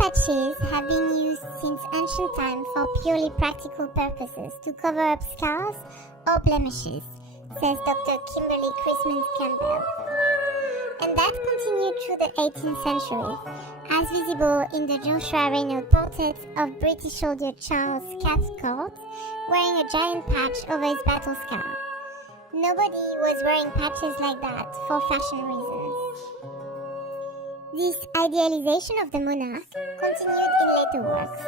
patches have been used since ancient times for purely practical purposes to cover up scars or blemishes, says Dr. Kimberly Chrisman Campbell. And that continued through the 18th century, as visible in the Joshua Reynolds portrait of British soldier Charles Cathcart wearing a giant patch over his battle scar. Nobody was wearing patches like that for fashion reasons. This idealization of the monarch continued in later works,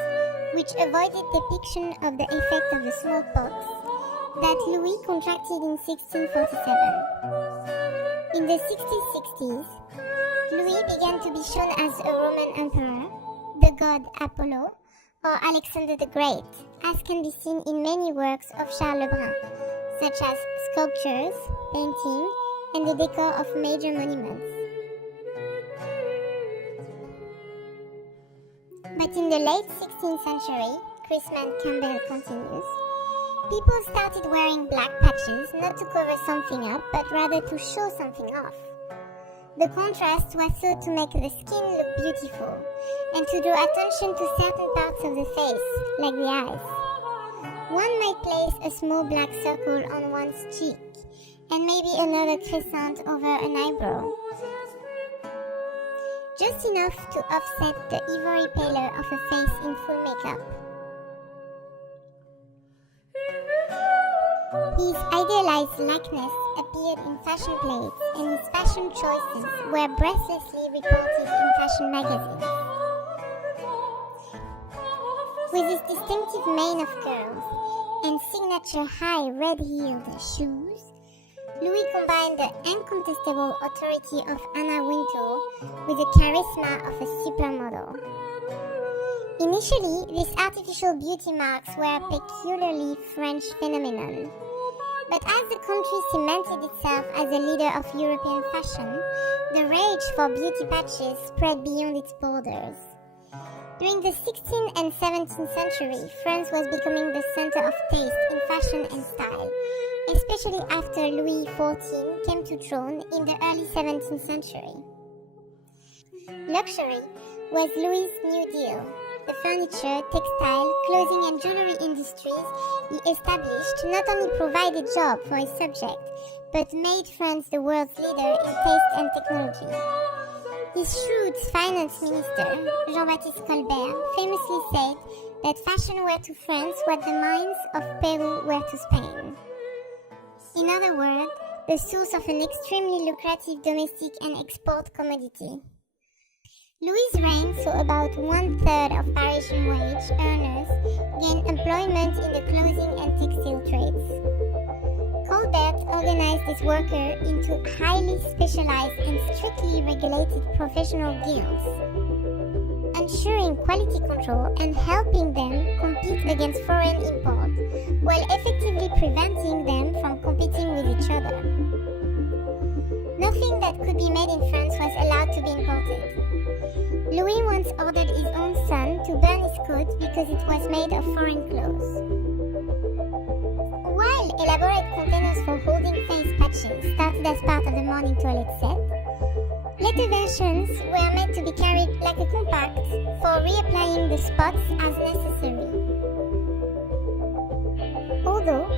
which avoided depiction of the effect of the smallpox that Louis contracted in 1647. In the 1660s, Louis began to be shown as a Roman emperor, the god Apollo, or Alexander the Great, as can be seen in many works of Charles Lebrun, such as sculptures, painting, and the decor of major monuments. But in the late 16th century, Chrisman Campbell continues, people started wearing black patches not to cover something up, but rather to show something off. The contrast was thought to make the skin look beautiful and to draw attention to certain parts of the face, like the eyes. One might place a small black circle on one's cheek and maybe another crescent over an eyebrow, just enough to offset the ivory pallor of a face in full makeup. His idealized likeness appeared in fashion plates, and his fashion choices were breathlessly reported in fashion magazines. With his distinctive mane of curls and signature high red-heeled shoes, Louis combined the incontestable authority of Anna Wintour with the charisma of a supermodel. Initially, these artificial beauty marks were a peculiarly French phenomenon. But as the country cemented itself as a leader of European fashion, the rage for beauty patches spread beyond its borders. During the 16th and 17th century, France was becoming the center of taste in fashion and style, especially after Louis XIV came to throne in the early 17th century. Luxury was Louis' New Deal. The furniture, textile, clothing and jewelry industries he established not only provided jobs for his subjects, but made France the world's leader in taste and technology. His shrewd finance minister, Jean-Baptiste Colbert, famously said that fashion were to France what the mines of Peru were to Spain. In other words, the source of an extremely lucrative domestic and export commodity. Louis' reign saw about 1/3 of Parisian wage earners gain employment in the clothing and textile trades. Colbert organized his workers into highly specialized and strictly regulated professional guilds, ensuring quality control and helping them compete against foreign imports, while effectively preventing them from competing with each other. Nothing that could be made in France was allowed to be imported. Louis once ordered his own son to burn his coat because it was made of foreign clothes. While elaborate containers for holding face patches started as part of the morning toilet set, later versions were meant to be carried like a compact for reapplying the spots as necessary. Although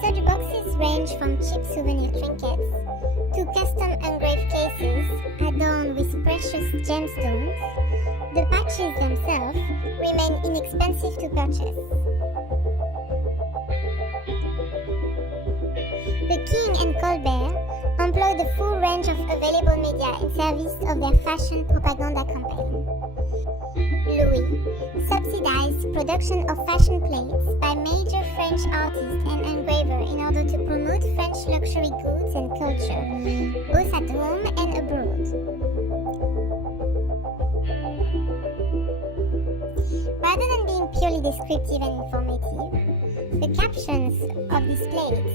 such boxes range from cheap souvenir trinkets to custom engraved cases adorned with precious gemstones, the patches themselves remain inexpensive to purchase. The King and Colbert employed the full range of available media in service of their fashion propaganda campaign. Louis subsidized production of fashion plates by major French artists and engravers in order to promote French luxury goods and culture, both at home and abroad. Rather than being purely descriptive and informative, the captions of these plates,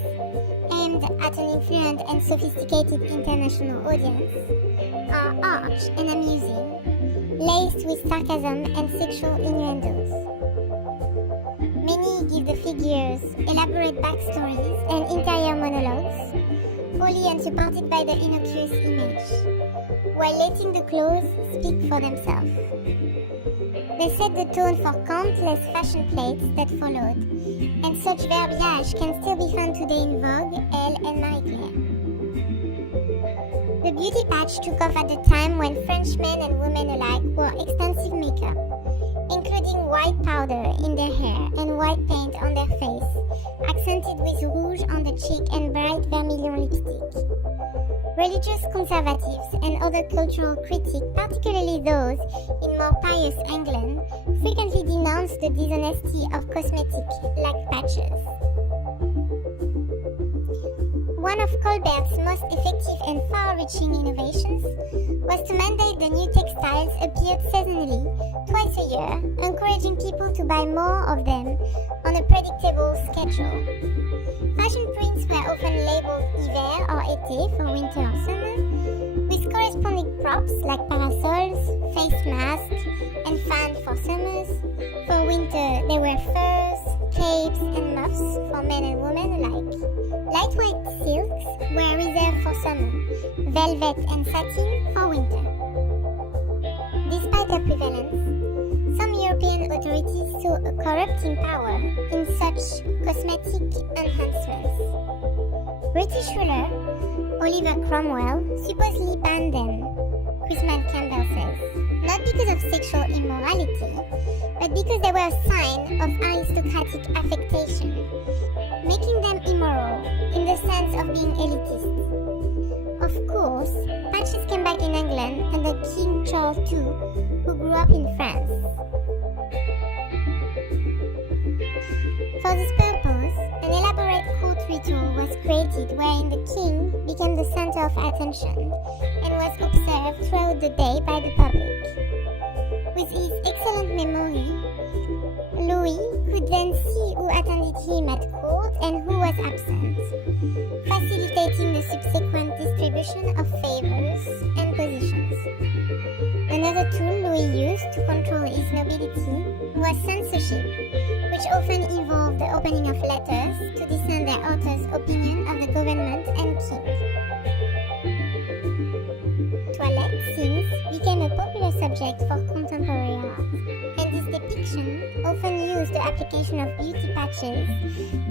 aimed at an influent and sophisticated international audience, are arch and amusing, laced with sarcasm and sexual innuendos. Many give the figures elaborate backstories and interior monologues, wholly unsupported by the innocuous image, while letting the clothes speak for themselves. They set the tone for countless fashion plates that followed, and such verbiage can still be found today in Vogue, Elle, and Marie Claire. The beauty patch took off at the time when French men and women alike wore extensive makeup, including white powder in their hair and white paint on their face, accented with rouge on the cheek and bright vermilion lipstick. Religious conservatives and other cultural critics, particularly those in more pious England, frequently denounced the dishonesty of cosmetics like patches. One of Colbert's most effective and far-reaching innovations was to mandate the new textiles appeared seasonally, twice a year, encouraging people to buy more of them on a predictable schedule. Fashion prints were often labeled hiver or été for winter or summer, with corresponding props like parasols, face masks, and fans for summers. For winter, there were furs, capes, and muffs for men and women alike. Lightweight silks were reserved for summer, velvet and satin for winter. Despite their prevalence, some European authorities saw a corrupting power in such cosmetic enhancements. British ruler Oliver Cromwell supposedly banned them, Chrisman Campbell says, not because of sexual immorality, but because they were a sign of aristocratic affectation, making them immoral in the sense of being elitist. Of course, patches came back in England under King Charles II, who grew up in France. For this purpose, an elaborate court ritual was created wherein the king became the center of attention and was observed throughout the day by the public. With his excellent memory, Louis could then see who attended him at court and who was absent, facilitating the subsequent distribution of favors and positions. Another tool Louis used to control his nobility was censorship, which often involved the opening of letters to discern their author's opinion of the government and king. Toilette scenes became a popular subject for contemporary art, and this depiction often used the application of beauty patches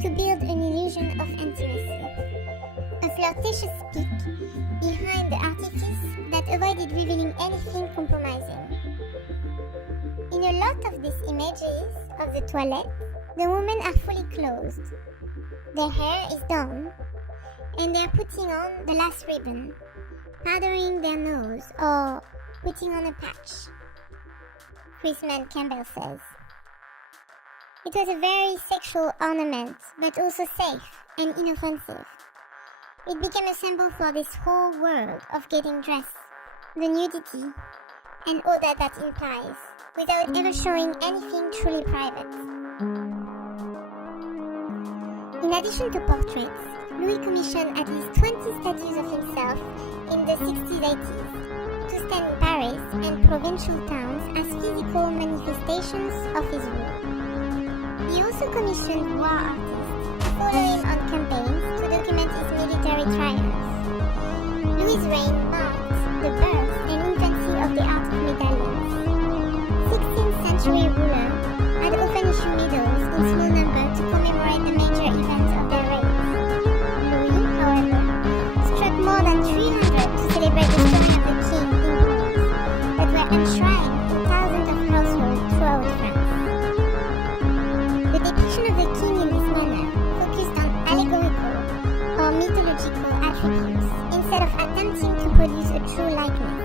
to build an illusion of intimacy. A flirtatious peek behind the artifice that avoided revealing anything compromising. In a lot of these images of the toilette, the women are fully clothed. Their hair is done, and they are putting on the last ribbon, powdering their nose, or putting on a patch, Chrisman Campbell says. It was a very sexual ornament, but also safe and inoffensive. It became a symbol for this whole world of getting dressed, the nudity, and all that implies, without ever showing anything truly private. In addition to portraits, Louis commissioned at least 20 statues of himself in the 60s-80s to stand in Paris and provincial towns as physical manifestations of his rule. He also commissioned war artists to follow him on campaigns to document his military triumphs. Louis' reign marked the birth and infancy of the art of medallions. 16th century ruler had often issued medals in small number to commemorate the major events of their reign. Louis, however, struck more than 300 to celebrate the story of the king in bronze that were enshrined in thousands of households throughout France. The depiction of the king in this manner focused on allegorical or mythological attributes instead of attempting to produce a true likeness.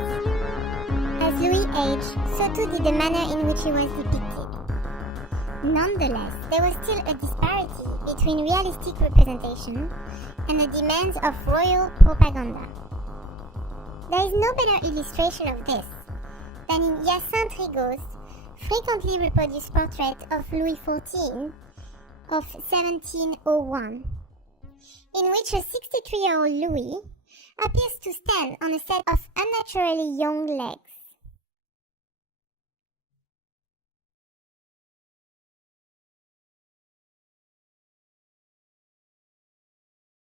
As Louis aged, so too did the manner in which he was depicted. Nonetheless, there was still a disparity between realistic representation and the demands of royal propaganda. There is no better illustration of this than in Hyacinthe Rigaud's frequently reproduced portrait of Louis XIV of 1701, in which a 63-year-old Louis appears to stand on a set of unnaturally young legs.